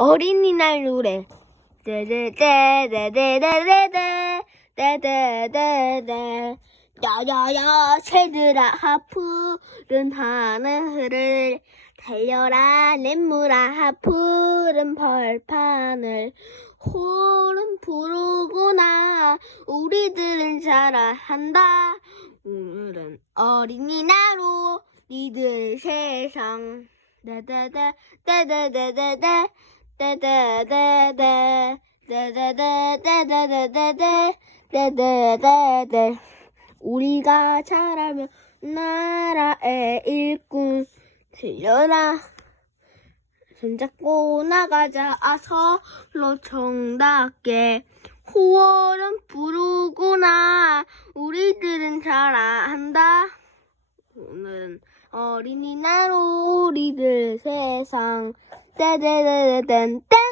어린이날 노래. 야야야 새들아 푸른 하늘을 달려라. 냇물아 푸른 벌판을 호른 부르구나. 우리들은 자라한다. 오늘은 어린이날로 니들 세상. 따다다 따다다다 다 따다다다 따다다다다다다 따다다다 우리가 자라면 나라의 일꾼 들려라 손잡고 나가자 아 서로 정답게 호월은 부르구나 우리들은 자라한다 오늘은 어린이날 우리들 세상 da da da da da da